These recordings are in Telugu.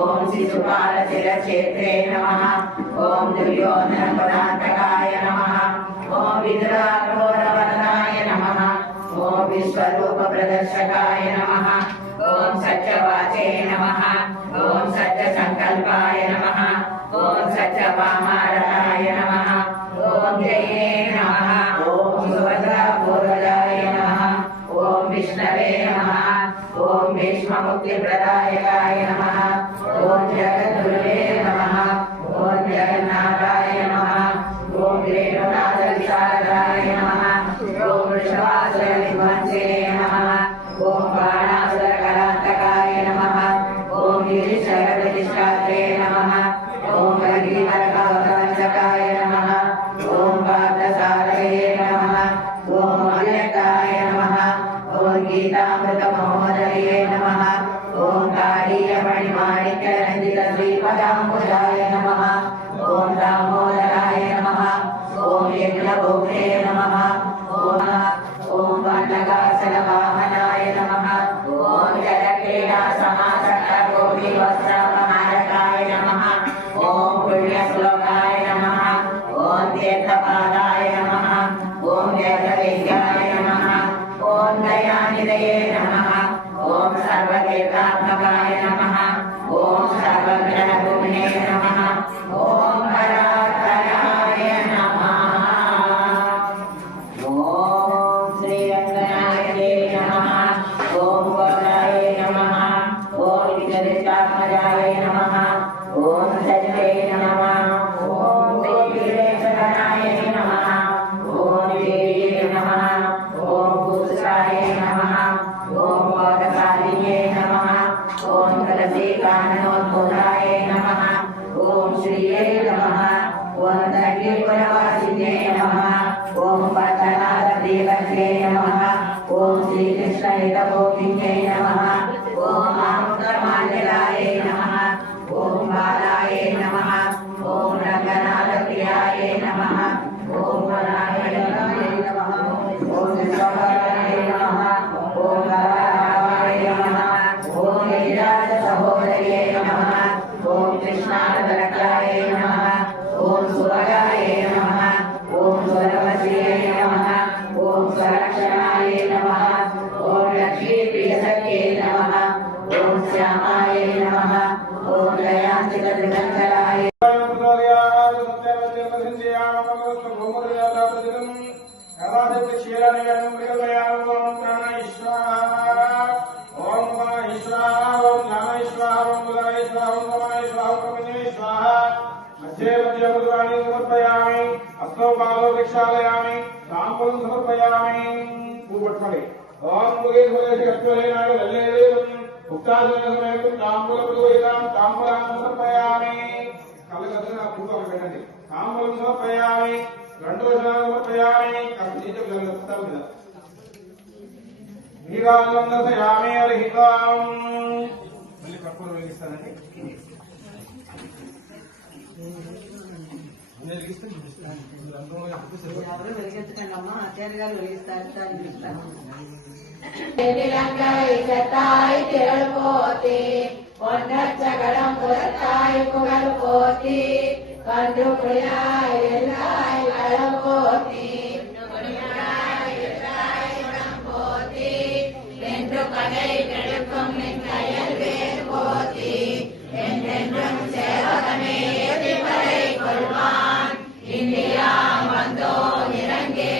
ओम शिशुपालशिरक्षेत्रे नमः। ओम दुर्योधनपदान्तकाय नमः। ओम विद्राघोरवरदाय नमः। ओम विश्वरूपप्रदर्शकाय नमः। ओम सत्यवाचे नमः। ओम सत्यसंकल्पाय नमः। ओम सत्यवामारताय नमः। ओम जये नमः। ओम सुभद्रापूर्वजाय नमः। ओम विष्णवे नमः। ओम भीष्ममुक्तिप्रदायकाय नमः। ओम जगद्गुरुवे नमः। ओम जगन्नाथाय नमः। ओम रेणुनाथविशारदाय नमः। ओम वृषभासुरविध्वंसे नमः। ओम बाणासुरकरान्तकाय नमः। ओम गिरिशरप्रतिष्ठात्रे नमः। ओम गरीवरकवचकाय नमः। ओम पार्थसारये नमः। ओम अव्यक्ताय नमः। ओम गीतामृतमहोदये नमः। ओम कालीयमणिमाणिक्यरञ्जितश्रीपदाम्बुजाय नमः। ओम दामोदराय नमः। ओम यज्ञगोप्ते नमः। ओम वन्नगासनवाहनाय नमः। ओम जलक्रीडासमासक्तगोपीवस्त्रापहारकाय नमः। ओम पुण्यश्लोकाय नमः। ओम तीर्थपादाय नमः। ओम वेदवेद्याय नमः। ओम दयानिधये नमः। ओम सर्वतीर्थात्मकाय नमः। ओम सर्वग्रहभूम्ने नमः। ओम परात्पराय नमः। ओम श्रीरङ्गनायके नमः। ओम गोदाय नमः। ओम विजयितात्मजाय नमः। ओम सत्ये नमः। ओम देवीरेशगणाय नमः। ओम देव्ये नमः। ओम पुरुषाय नमः। ओम पौरकालिने नमः। ओम तुलसीकाननोद्भूताय नमः। ओम श्रिये नमः। ओम दण्डीपुरवासिने नमः। ओम पद्मनाभदेवते नमः। ओम श्रीकृष्णहितगोपिन्ये नमः। ओम आमुक्तमाल्यदाय नमः। ओम बालाय नमः। ओम रङ्गनाथप्रियाय नमः। ओम वराय नमः। ओम विश्वकर्मणे नमः। ओम वराहाय नमः। ओम गिरिराजसहोदर्ये नमः। ओम कृष्णानन्दरक्षाय नमः। ओम सुभगाय नमः। ओम स्वरवस्ये नमः। ओम स्वरक्षणाय नमः। ओम लक्ष्मीप्रियसखे नमः। ओम श्यामाय नमः। ओम दयाञ्चितत्रिदङ्कराय समर्पयामि। अस्तौ पादौ प्रक्षालयामि। ताम्बूलं समर्पयामि। पूर्वपट्मले ओम मुगे धोलेश कत्वलेनाय लल्लेदेवं उक्ताजनसमयं ताम्बूलपूजयामि। ताम्बूलं समर्पयामि। कलगदना पूर्वं పెట్టండి। ताम्बूलं समर्पयामि। गंडोषणं समर्पयामि। कस्मिंच गलगत्तम नीराजं दशयामि। अर्हितां మళ్ళీ కర్పూర వెలిగిస్తానండి। ఎవరు వెలిగించకండి అమ్మా, ఆచార్య గారు వెలిగిస్తారు. பொன்னச்சகடம் புறத்தாய் புகழ் போத்தி கண்டு புரியாய் எல்லாய் களம் போத்தி போத்தி என்று கதை கெடுக்கும் நின் கையல் வேறு போத்தி என்றென்றும் சேவகமே எதிர்வரை கொள்வான் இந்தியா வந்தோ இறங்கே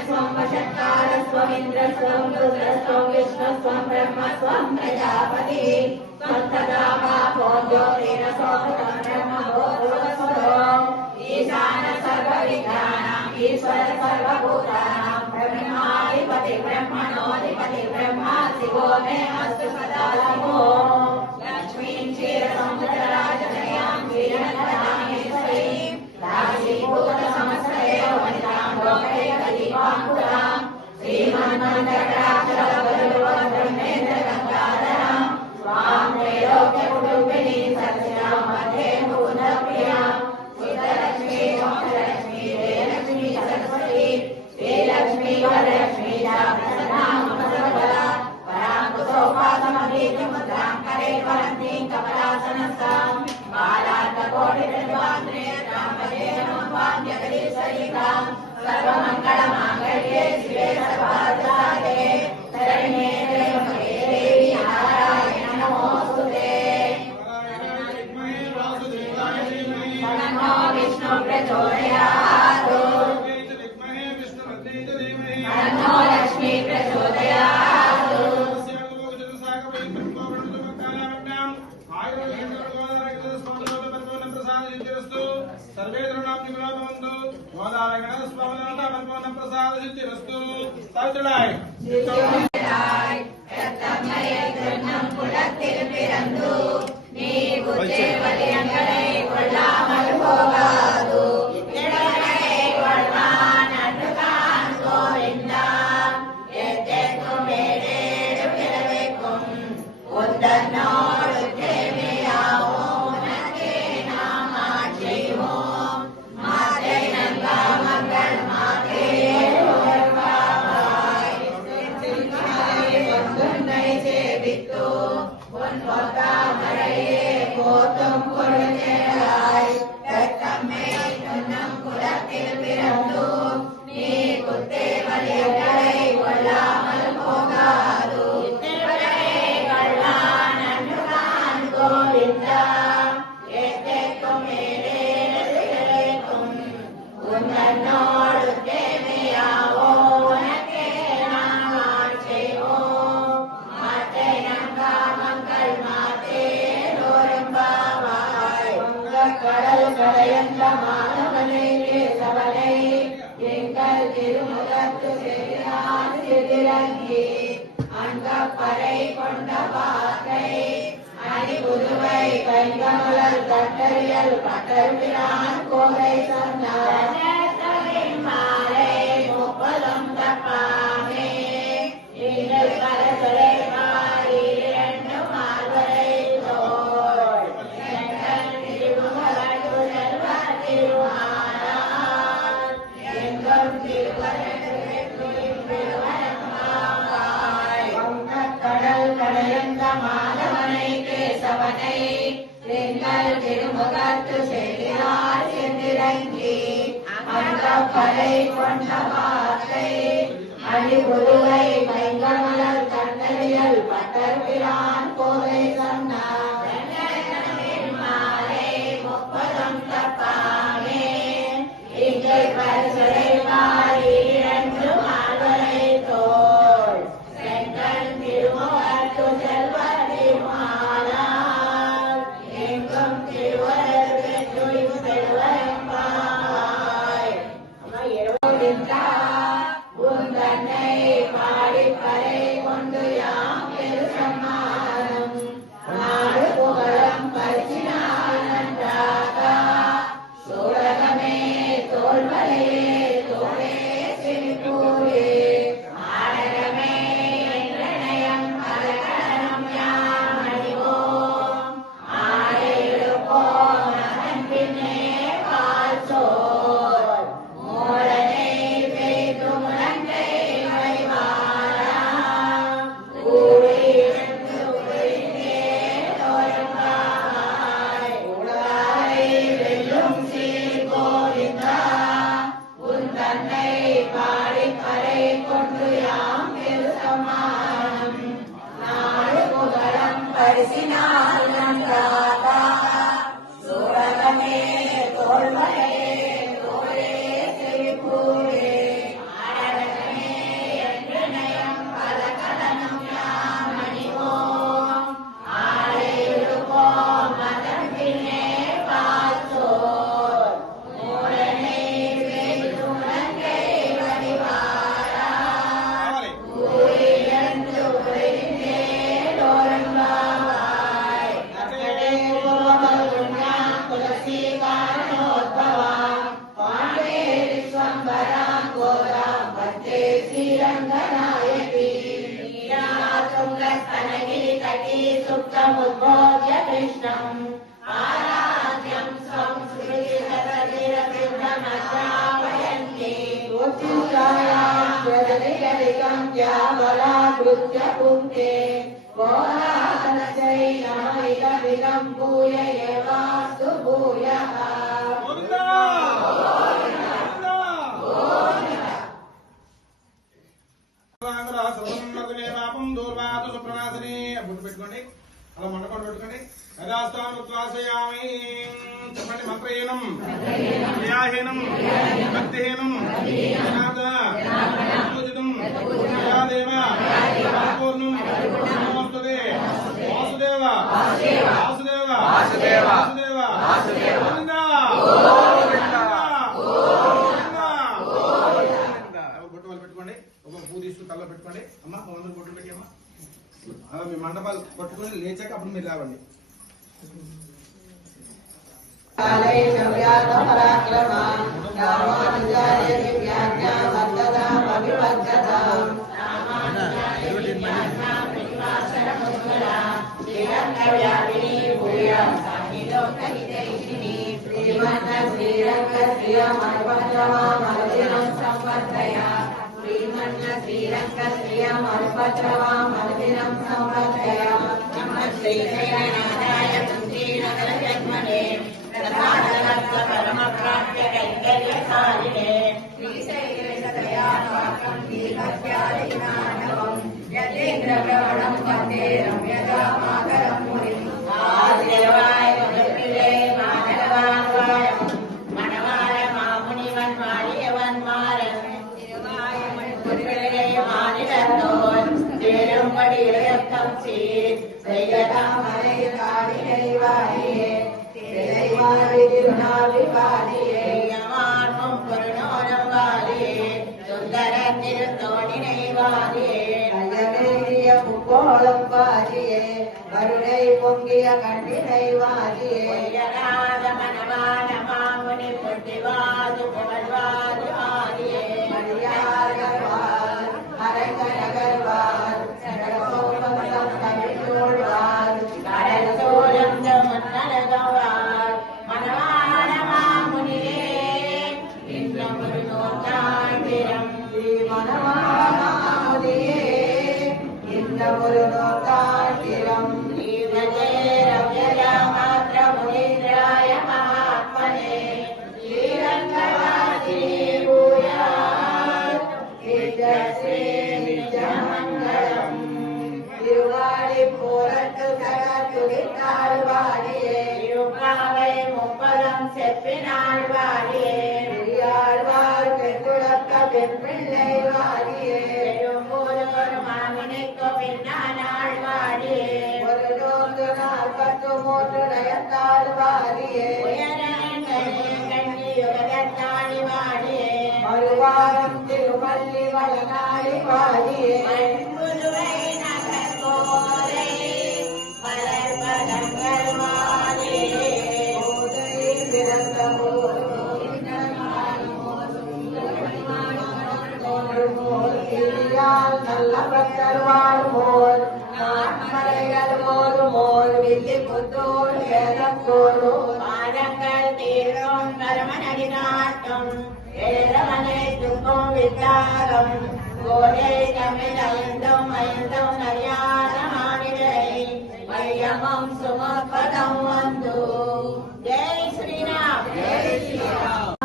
स्वं वषट्कारस्त्वम् इन्द्रस्त्वं रुद्रस्त्वं विष्णुस्त्वं ब्रह्मस्त्वं प्रजापति त्वं तदा पापो ज्योतिरसोऽहं ब्रह्मभूतस्वरो ईशान सर्वविद्यानाम् ईश्वर सर्वभूतानां ब्रह्माधिपति ब्रह्मणोऽधिपति ब्रह्मा शिवो मे अस्तु सदा शिवो लक्ष्मीं क्षीरसमुद्रराजतनयां क्षीरनगरामेश्वरीं राशीभूतसमस्तयो वनितां लोकैकदीपाङ्कुरां श्रीमन्मन्दकटाक्षरवरुणब्रह्मेन्द्रगङ्गाधरां स्वां त्रैलोक्यकुटुम्बिनीं सत्यां मध्ये मुकुन्दप्रियां सुतलक्ष्मी मोक्षलक्ष्मी जयलक्ष्मी सरस्वती श्रीलक्ष्मी वरलक्ष्मी शाप्रसन्नामसर्वदा परां कुसोपासमभीतिमुद्रां करे वरन्तीं कमलासनस्तां बालार्ककोटिप्रतिभान्त्रेत्रां वदेहमोपाद्यकरीश्वरीकां सर्वमङ्गलमाङ्गल्ये शिवे सर्वार्थसाधके शरण्ये त्र्यम्बके देवी नारायणे नमोऽस्तुते तन्नो विष्णु प्रचोदयात् तन्नो लक्ष्मी प्रचोदयात् सर्वे धर्माप्तिमनोभवन्तु गोदारगण स्वामिनाथामर्पण प्रसाद सिद्धिरस्तु तत्सदाय தத்தம்மையை துன்னம் குலத்தில் பிறந்து நீ புத்தேவலியங்களை கொள்ளாமல் போகாது இடங்களை கொள்வான் அன்றுதான் கோவிந்தா எத்தேக்கும் மேலேறு பிறவைக்கும் உந்தன்னோடு தேவையாவோம் உனக்கே நாம் ஆட்சிவோம் மாத்தை நங்கா மங்கள் மாத்தே சேவித்து உன் பொத்தாமரையே போத்தும் கொழுநேராய் தத்தம்மை துன்னம் குலத்தில் பிறந்து நீ குத்தே வலியங்களை கொள்ளாமல் போகாது கள்ளான் அன்றுதான் கோவிந்தா எத்தேக்கும் மேலேக்கும் உன்னோடு தேவையாவோ உனக்கே நாம் ஆட்சிவோம் மாத்தை நங்கா மங்கள் மாத்தே நோரம்பாவாய் கடல் கரையந்த மாணவனை கேசவனை எங்கள் திருமுகத்து செய்தான் எதிரங்கி அங்கப்பறை கொண்ட வாக்கை அணிபுதுவை கைகமலல் கட்டறியல் பட்டர்பிரான் கோகை சொன்னார் மாலை முப்பதும் தப்பாமே நீங்கள் பரசரை மாறி இரண்டு மார்வரை தோள் எங்கள் திருமுகல் திருமானார் எங்கும் திருவரமாவாய் கடல் கடையந்த மாதவனை கேசவனை எங்கள் திருமுகத்து செய்கிறார் சென்றிறங்கி அங்கப்பறை கொண்ட வார்த்தை அழிபுதுவை மைங்கமலர் கண்டறியல் பட்டர்பிரான் கோவை சொன்னார் மாலை முப்பதும் தப்பாமே இங்கே பரிசரை மாறி இரண்டு மார்வரை தோள் செங்கல் திருமுகத்து செல்வ திருமானார் எங்கும் திருவரர் வெற்றி செல்வரம்பாய் உந்தன்னை பாடி பறை கொண்டு யாம் பெரு சம்மானம் நாடு புகழம் பரிசினால் நன்றாக சூரகமே தோல்வரையே தோளே சிரிப்பூரே ஆடகமே என்றயம் அலகரம் யாம் அணிவோம் ஆடை எடுப்போம் அதன் பின்னே கால் சோர் மூலனை பெய்து முழங்கை வைவாரா கூடி இழந்து உயிரே தோழங்காய் உடாரை வெல்லும் சீர் கோவிந்தா உன் தன்னை பாடி பறை கொண்டு யாம் பெரு சமானம் நாடு புகழம் பரிசினால் நன்றாக சூரகமே தோல்வரே தோளே செழிப்பூரே శ్రీరంగనాయకి తుంగస్తనగిరి తటి సుప్తముద్బోధ్య కృష్ణం ఆరాధ్యం స్వం స్మృతి సతతిరసిద్ధమశ్రావయంతి ఉత్తిష్టాయాం బలాకృత్య పుంక్తే కోలాహలచైనమిదం భూయేవాస్తు భూయః బుట్టు పెట్టుకోండి, అలా మండపండు పెట్టుకోండి. యథాస్థానుద్వాసయామి. చెప్పండి. మంత్రహీనం, క్రియాహీనం, భక్తిహీనం, పూజితం దేవ పరిపూర్ణం నమోస్తుతే. వాసుదేవ వాసుదేవ వాసుదేవ గోవిందా. బొట్టు వాళ్ళు పెట్టుకోండి. ఒక పువ్వు తీసుకుని తలలో పెట్టుకోండి. అమ్మ అందరూ బొట్టు పెట్టి అమ్మా. అలా మీ మండపాలు పట్టుకుని లేచాక అప్పుడు మీరు లేవండి. శ్రీరంగశ్రీయమరుపద్రవామరుదినం సంవర్ధయ నమః శ్రీశైలనాథాయ కుంజీనగరజన్మనే ప్రసాదరత్న పరమప్రాప్య కైంకర్యసారిణే శ్రీశైలేశదయాపాత్రం దీర్ఘజ్ఞానవిజ్ఞానవం యతేంద్రప్రవణం వందే రమ్యజామాతరం మునిం ఆదిదేవాయ మధుపిలే మానవాన్వాయ మణవాయ మామునివన్మాడియవన్మారన్ வருணை பொங்கிய கண்டினை வாதியே மனவான மாமுனி பொட்டிவாது புகழ்வாது ஆதியே மரியாதவார் அரங்கநகர்வார் சடகோபம் தமிழ்வார் கடல் சோழம் மன்னரகவார் மனவான மாமுனியே இன்னொரு நோக்காண்டிரம் ஸ்ரீ மனவான மாமுனியே இன்னொரு நோக்காண்டிரம் శ్రీరవ్యజామాత్రమునీంద్రాయ మహాత్మనే శ్రీరంగవాసి భూయాత్ నిత్యశ్రీ నిత్యమంగళం తిరువాడి పోరట్టు సగత్తు విన్నాడు వాడియే తిరుపావై ముప్పలం చెప్పినాడు వాడియే తిరియాழ்వార్ పెట్టుడక్క పెప్పిళ్ళై వాడియే తిరుమూలూరు మామినిక్కు పిన్నానాడు వాడియే மறுவாரம் திருமல்லி வளநாடி வாடியே நல்ல பக்தர் வாழ்வோர் மலைகள் மோதுமோர் வில்லி புத்தோர் வேதத்தோடு பாடங்கள் தீரும் கருமநடி நாட்டும் எழுதமனை துக்கும் வித்தாகம் கோடை தமிழ் ஐந்தும் அறியாத மாநிலை மையமும் சுமப்பதம் வந்து ஜெய் ஸ்ரீராம் ஜெய் ஸ்ரீராம்.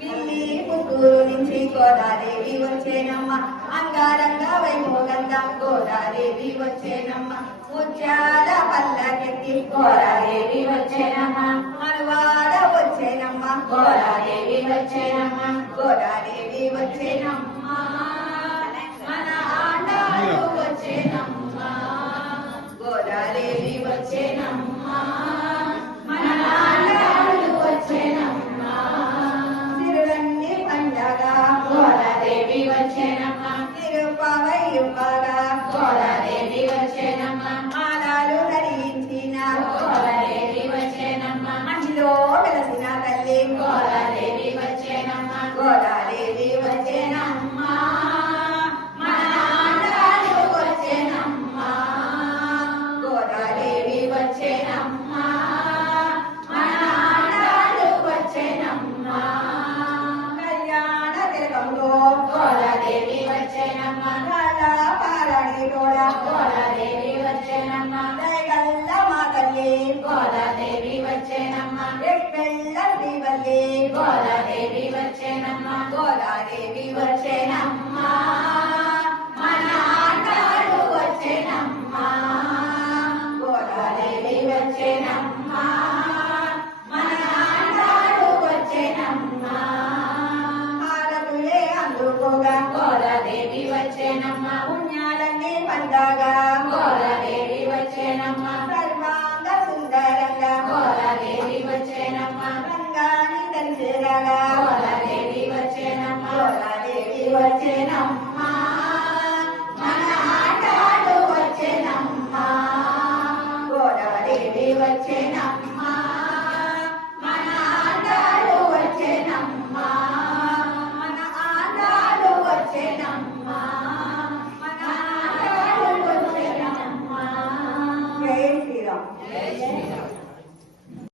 విల్లి పుత్తూరు నుంచి గోదాదేవి వచ్చేనమ్మ అంగారంగ వైభోగంగా గోదాదేవి వచ్చేనమ్మ ముత్యాల పల్లకెత్తి గోదాదేవి వచ్చేనమ్మ మనవాడ వచ్చేనమ్మ గోదాదేవి వచ్చేనమ్మ గోదాదేవి వచ్చేనమ్మ మన ఆండాలు వచ్చేనమ్మ గోదాదేవి వచ్చేనమ్మ మన ఆండాలు వచ్చేనమ్మ తిరువన్ని పండగ గోదాదేవి వచ్చేనమ్మ తిరుపవయ్యుంబగా గోదాదేవి వచ్చేనమ్మ మాలాలు ధరించిన గోదాదేవి వచ్చేనమ్మ మంచిలో వెలసిన తల్లి గోదాదేవి వచ్చేనమ్మ గోదాదేవి వచ్చేనమ్మ వచ్చేనమ్మా మన ఆండాడు వచ్చేనమ్మా గోదాదేవి వచ్చేనమ్మా మన ఆండాడు వచ్చేనమ్మా హారతులే అందుకోగా గోదాదేవి వచ్చేనమ్మా పుణ్యాలన్నీ పండగా గోదాదేవి వచ్చేనమ్మా సర్వాంగ సుందరంగా గోదాదేవి వచ్చేనమ్మా రంగాని తెలిసేలాగా గోదాదేవి వచ్చేనమ్మా గోదాదేవి వచ్చేనమ్మా